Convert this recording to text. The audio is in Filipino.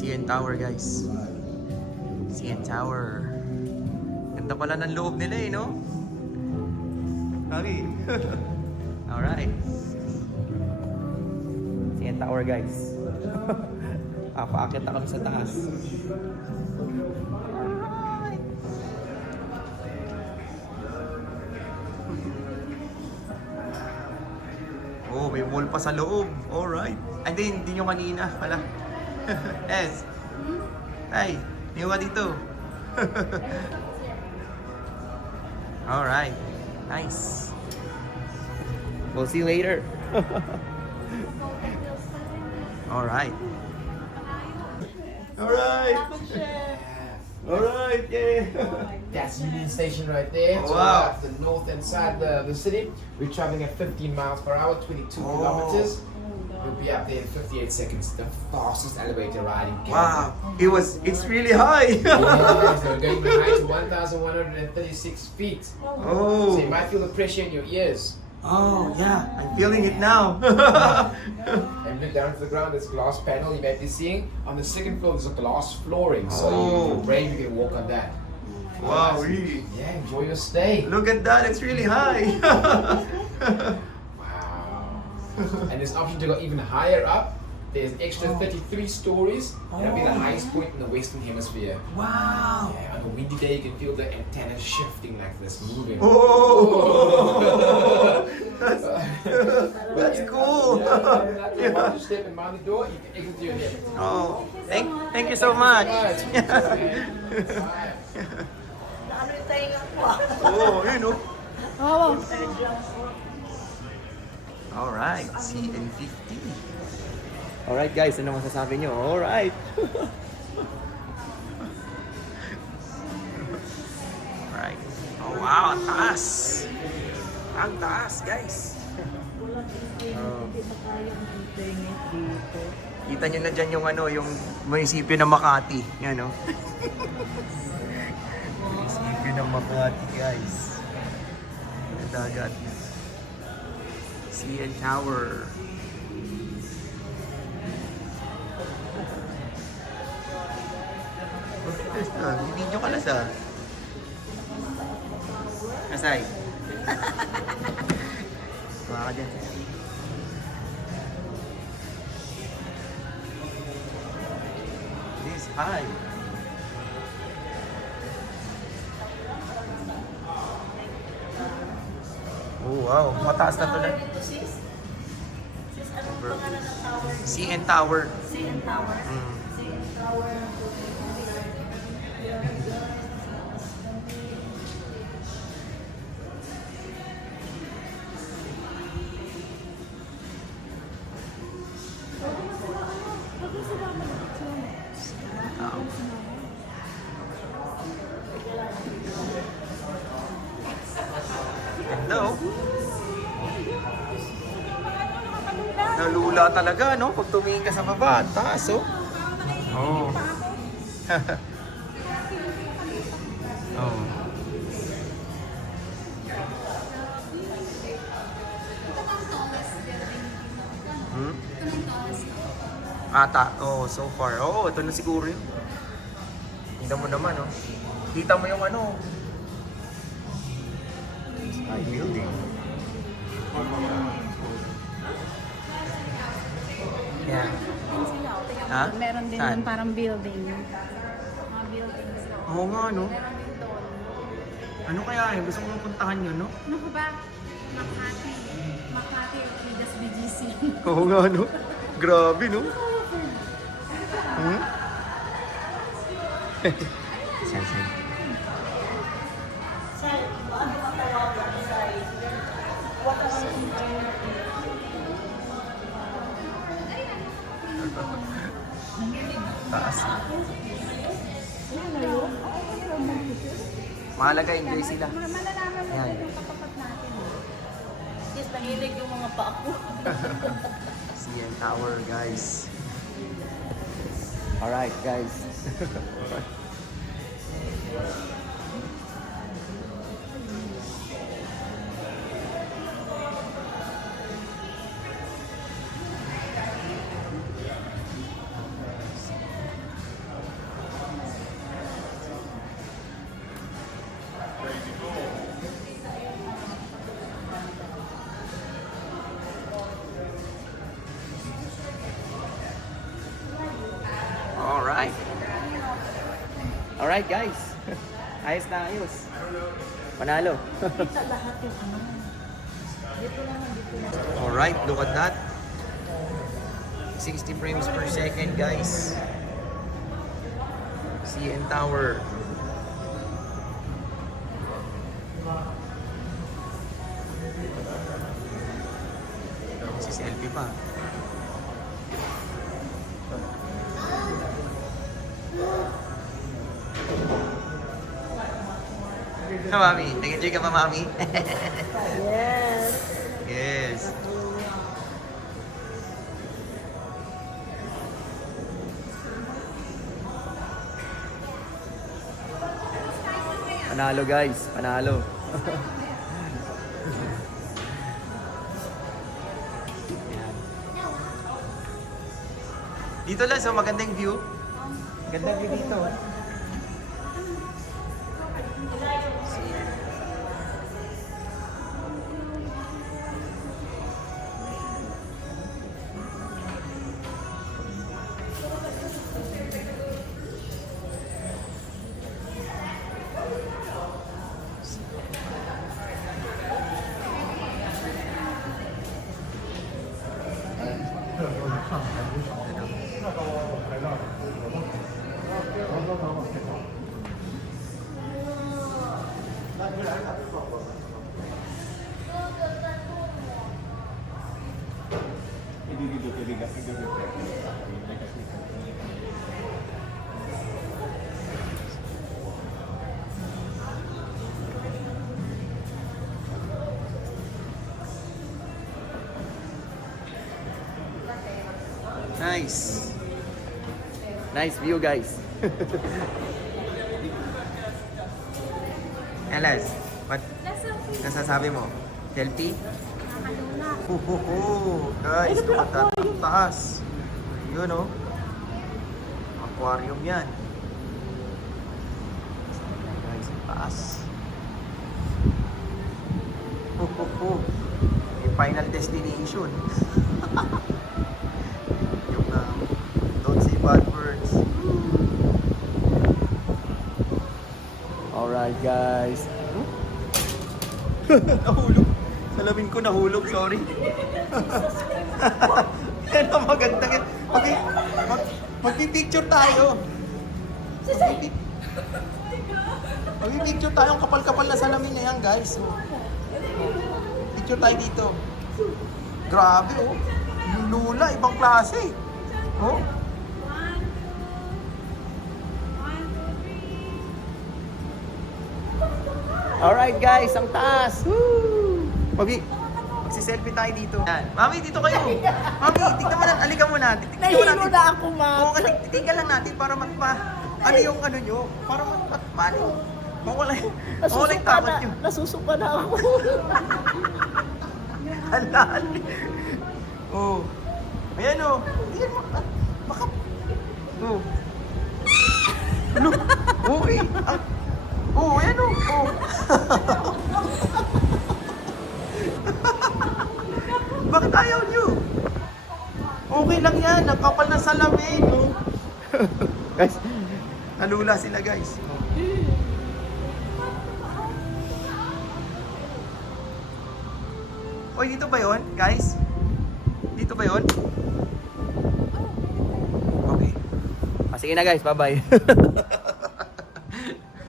CN Tower, guys. CN Tower. Ganda pala ng loob nila eh, no? Happy. Alright. CN Tower, guys. Papaakit na kami sa taas. Alright. Oh, may wall pa sa loob. Alright. Ay, hindi nyo kanina pala. Yes. Ay, hindi ka dito. Alright. Nice. We'll see you later. Alright. Alright. Alright, yeah. That's Union Station right there. Oh, wow. To the north and side of the city. We're traveling at 15 miles per hour, 22 kilometers. We'll be up there in 58 seconds. The fastest elevator ride in Canada. Wow. It's really high. Yeah, so going high to 1,136 feet. Oh. So you might feel the pressure in your ears. Oh, yeah. I'm feeling it now. And look down to the ground, there's a glass panel you might be seeing. On the second floor, there's a glass flooring. So Oh. you're brave, you can walk on that. Wow, really? Yeah, enjoy your stay. Look at that. It's really high. Wow. And there's an option to go even higher up. There's an extra 33 stories. That'll be the highest point in the Western Hemisphere. Wow. Yeah, on a windy day, you can feel the antenna shifting like this, moving. Oh. That's cool. Yeah. Once you step in behind the door, you can exit your head. Oh, thank you so much. Ano yung tainga ko? Oh, you know. Oo. Alright, CN50. Alright guys, ano masasabi nyo? Alright. Alright. Oh wow, ang taas. Ang taas guys. Oh. Kita nyo na dyan yung ano, yung munisipyo ng Makati. Yan o. Munisipyo ng Makati guys. Ang dagat. CN Tower. Video ka na sa. Asay. Kuha ka dyan. This high. Oh wow, mataas na to na. Sis, anong pangalan ng tower? CN Tower. CN Tower. Mm. CN Tower. Ganda oh. Nalula talaga no? Pag tumingin ka sa baba, taas oh. Oh. Oh. Hmm? Ata, oh, so far. Oh, ito na siguro yun. Kita mo naman oh. Kita mo yung ano. Ay, building. Yeah. Ha? Meron din Saan? yung parang building. Mga buildings. Oo nga, no? Meron din doon. Ano kaya yun? Gusto kong puntahan yun, no? Ano ko ba? Makati. Makati Orchidas BGC. Oo nga, no? Grabe, no? Hmm? Saan, saan? Sir, ano ang tawagan? Sir, what are Taas. Mahalaga, enjoy sila. Malalaman mo Yan. yung katapat natin. Sis, nanginig yung mga paa ko. CN Tower, guys. Alright, guys. Alright. Alright guys. Ayos na ayos. Panalo. Kita lahat yung ano. Dito lang, dito lang. Alright, look at that. 60 frames per second guys. CN Tower. Si selfie pa. Mami, nag-enjoy ka pa, Mami? Yes. Yes. Panalo guys, panalo. Dito lang, so magandang view. Magandang view dito. Nice. Nice view guys. Elas, what nasasabi mo? Selfie? Guys, look at that. Ang taas. Yun oh. Aquarium yan. Guys, ang taas. Yung final destination. Yung don't say bad words. Alright guys. Nahulog. Salamin ko nahulog, sorry. Yan ang magandang yan. Magpipicture tayo. Magpipicture tayo. Ang kapal-kapal na salamin na yan, guys. So, picture tayo dito. Grabe, oh. Yung lula, ibang klase. Oh. Alright guys, ang taas. Woo! Magsi-selfie tayo dito. Yan. Mami, dito kayo. Mami, tignan mo na. Alika mo na. Nahilo na ako, ma. Oo, kasi titignan lang natin para ano yung ano nyo? Para matpani. Mawala yung tapat nyo. Nasusuka na ako. Halal. Oh. Ayan oh. Ayan baka. Oh. Ano? Okay. Oh, ayan oh. Oh. Bakit ayaw nyo? Okay lang yan. Ang kapal na salamin. Oh. Guys, nalula sila guys. Oy, dito ba yon, guys? Dito ba yon? Okay. Sige na guys, bye-bye.